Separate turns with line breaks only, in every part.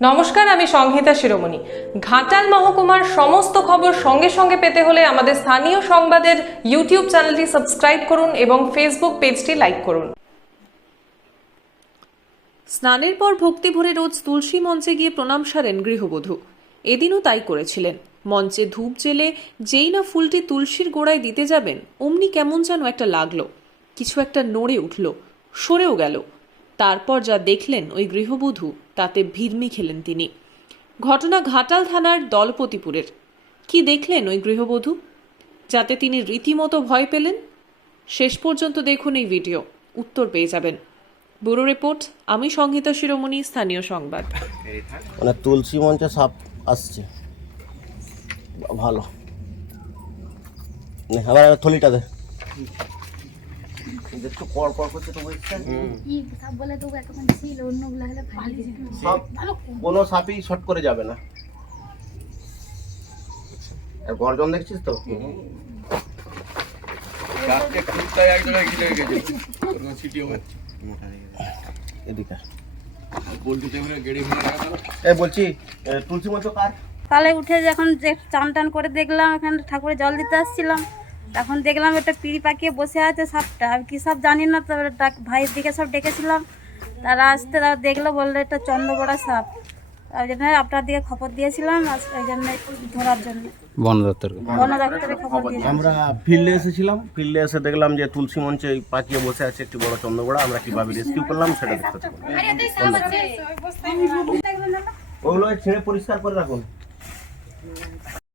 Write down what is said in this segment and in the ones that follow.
নমস্কার, আমি সংহিতা শিরোমণি। ঘাটাল মহকুমার সমস্ত খবর সঙ্গে সঙ্গে পেতে হলে আমাদের স্থানীয় সংবাদের ইউটিউব চ্যানেলটি সাবস্ক্রাইব করুন এবং ফেসবুক পেজটি লাইক করুন।
স্নানের পর ভক্তি ভরে রোজ তুলসী মঞ্চে গিয়ে প্রণাম সারেন গৃহবধূ। এদিনও তাই করেছিলেন। মঞ্চে ধূপ জেলে যেই না ফুলটি তুলসীর গোড়ায় দিতে যাবেন, অমনি কেমন যেন একটা লাগল। কিছু একটা নড়ে উঠল, সরেও গেল। তারপর যা দেখলেন ওই গৃহবধূ, তাতে ভিড়মি খেলেন তিনি। ঘটনা ঘাটাল থানার দলপতিপুরের। কি দেখলেন ওই গৃহবধূ? যাতে তিনি রীতিমতো ভয় পেলেন? শেষ পর্যন্ত দেখুন এই ভিডিও। উত্তর পেয়ে যাবেন। ব্যুরো রিপোর্ট, আমি সংহিতা শিরোমণি, স্থানীয় সংবাদ।
মানে তুলসী মঞ্চে সাপ আসছে। ভালো। আবার থলিটা দে। একটু পর পর করছে তো বুঝছেন
কি সাপ বলে তো এতক্ষণ ছিল অন্যগুলো হলে ফালি
সব কোনো সাপই শর্ট করে যাবে না। আর গর্জন দেখছিস তো?
এক জায়গায় ঘিরে গেছে
এদিকে বলছি তুলসী মঞ্চ কার?
সকালে উঠে যখন যে চান টান করে দেখলাম এখানে ঠাকুরে জল দিতে আসছিলাম। তখন দেখলাম একটা পিড়ি পাকিয়ে বসে আছে সাপটা। আমি কী সব জানি না তারপরে ডাক ভাইয়ের দিকে সব ডেকেছিলাম। তারা আসতে তারা দেখল বলল এটা চন্দ্রবড়া সাপ। ওই জন্য আপনার দিকে খবর দিয়েছিলাম আর ওই জন্য ধরার জন্য। বন দপ্তরে খবর দিয়েছিলাম।
আমরা ফিল্ডে এসেছিলাম ফিল্ডে এসে দেখলাম যে তুলসী মঞ্চে পাকিয়ে বসে আছে একটি বড় চন্দ্রগোড়া আমরা কীভাবে রেস্কিউ করলাম সেটা দেখতে ওগুলো ছেড়ে পরিষ্কার করে রাখুন চালু করে দিচ্ছি। এদিকে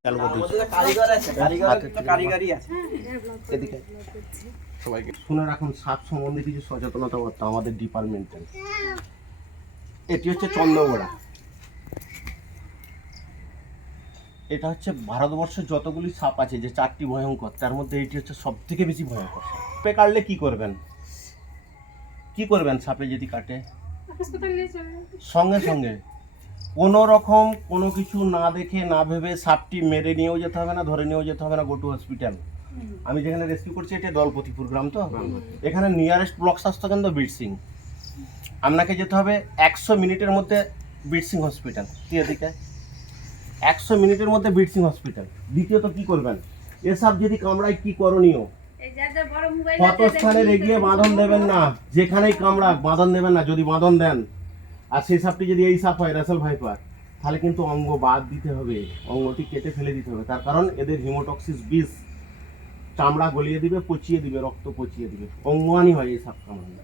সবাইকে
শুনে রাখুন সাপ সম্বন্ধে কিছু সচেতনতা বার্তা আমাদের ডিপার্টমেন্টের এটি হচ্ছে চন্দ্রগোড়া। এটা হচ্ছে ভারতবর্ষে যতগুলি সাপ আছে যে চারটি ভয়ঙ্কর তার মধ্যে এটি হচ্ছে সব থেকে বেশি ভয়ঙ্কর সাপে। কাটলে কি করবেন? কি করবেন সাপে যদি কাটে? সঙ্গে সঙ্গে কোনো রকম কোনো কিছু না দেখে না ভেবে সাপটি মেরে নিয়েও যেতে হবে না ধরে নিয়েও যেতে হবে না গো টু হসপিটাল আমি যেখানে রেস্কিউ করছি এটা দলপতিপুর গ্রাম তো? এখানে নিয়ারেস্ট ব্লক স্বাস্থ্যকেন্দ্র বিরসিং। আপনাকে যেতে হবে একশো মিনিটের মধ্যে বিরসিং হসপিটাল এদিকে একশো মিনিটের মধ্যে বিরসিং হসপিটাল দ্বিতীয়ত কি করবেন? এসব যদি কামড়ায় কি করণীয়? কত স্থানে এগিয়ে বাঁধন দেবেন না। যেখানেই কামড়াক বাঁধন দেবেন না। যদি বাঁধন দেন আর সেই সাপটি যদি এই সাপ হয় রাসেল ভাইপার তাহলে কিন্তু অঙ্গ বাদ দিতে হবে, অঙ্গটি কেটে ফেলে দিতে হবে। তার কারণ এদের হিমোটক্সিস বিষ চামড়া গলিয়ে দিবে, পচিয়ে দিবে, রক্ত পচিয়ে দিবে। অঙ্গহানি হয় এই সাপ কামড়ালে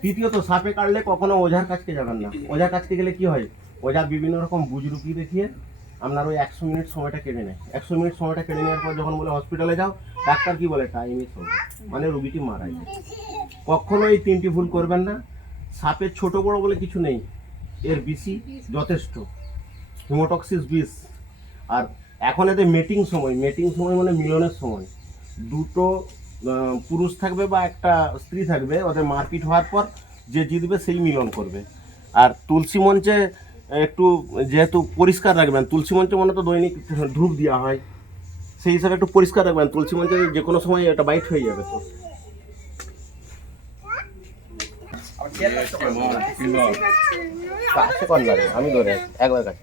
তৃতীয়ত, সাপে কাটলে কখনো ওঝার কাছকে যাবেন না। ওঝার কাছকে গেলে কি হয়? ওঝা বিভিন্ন রকম বুজরুকি দেখিয়ে আপনার ওই একশো মিনিট সময়টা কেটে নেয়। একশো মিনিট সময়টা কেটে নেওয়ার পর যখন বলে হসপিটালে যাও, ডাক্তার কি বলে? টাইম মানে রুগীটি মারা যায় কখনো এই তিনটি ভুল করবেন না। সাপের ছোট বড় বলে কিছু নেই। এর বেশি যথেষ্ট। হিমোটক্সিস বিষ। আর এখন এদের মেটিং সময়। মেটিং সময় মানে মিলনের সময়। দুটো পুরুষ থাকবে বা একটা স্ত্রী থাকবে, ওদের মারপিট হওয়ার পর যে জিতবে সেই মিলন করবে। আর তুলসী মঞ্চে একটু যেহেতু পরিষ্কার রাখবেন, তুলসী মঞ্চে মনে তো দৈনিক ধূপ দেওয়া হয়। সেই হিসাবে একটু পরিষ্কার রাখবেন। তুলসী মঞ্চে যে কোনো সময় এটা বাইট হয়ে যাবে তো। কাছে কর লাগে আমি ধরে একবার কাছে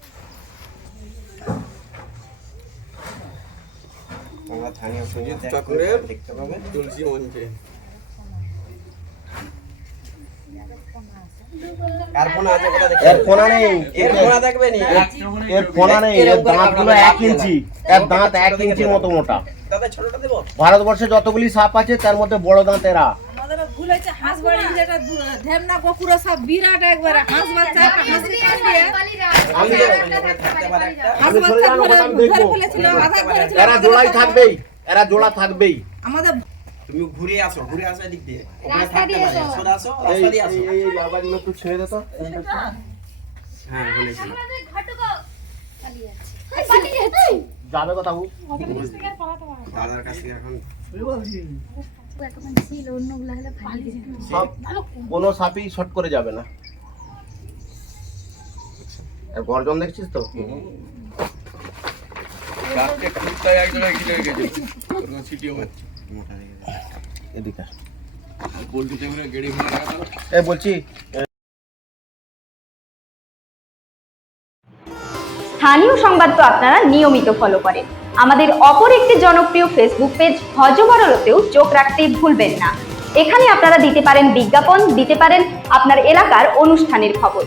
এর ফোনা নেই। এর ফোনা দেখবে এর ফোনা নেই এক ইঞ্চি। এর দাঁত এক ইঞ্চির মতো মোটা। ভারতবর্ষে যতগুলি সাপ আছে তার মধ্যে বড় দাঁত এরা
ভুল হয়েছে হাঁস বাড়ি যেটা দু- ঢেমনা কুকুরো সব বিরাট একবারে। হাঁস বাচ্চা
আমি
হাঁস বাচ্চা
দেখব।
ফেলেছিল আধা করেছিল
এরা জোড়াই থাকবেই এরা জোড়া থাকবেই।
আমাদের
তুমি ঘুরে আসো ঘুরে আসো এদিক দিয়ে। ওখানে থাকতে পারে। সোজা আসো রাস্তা দিয়ে আসো।
এই- আওয়াজগুলো একটু ছেড়ে দে তো।
হ্যাঁ বলেছি
যাবে কথা
দাদার কাছ এখন
কোনো সাপই শর্ট করে যাবে না। গর্জন দেখছিস তো? বলছি
স্থানীয় সংবাদ তো আপনারা নিয়মিত ফলো করেন। আমাদের অপর একটি জনপ্রিয় ফেসবুক পেজ হজবরলতেও চোখ রাখতে ভুলবেন না। এখানে আপনারা দিতে পারেন বিজ্ঞাপন, দিতে পারেন আপনার এলাকার অনুষ্ঠানের খবর।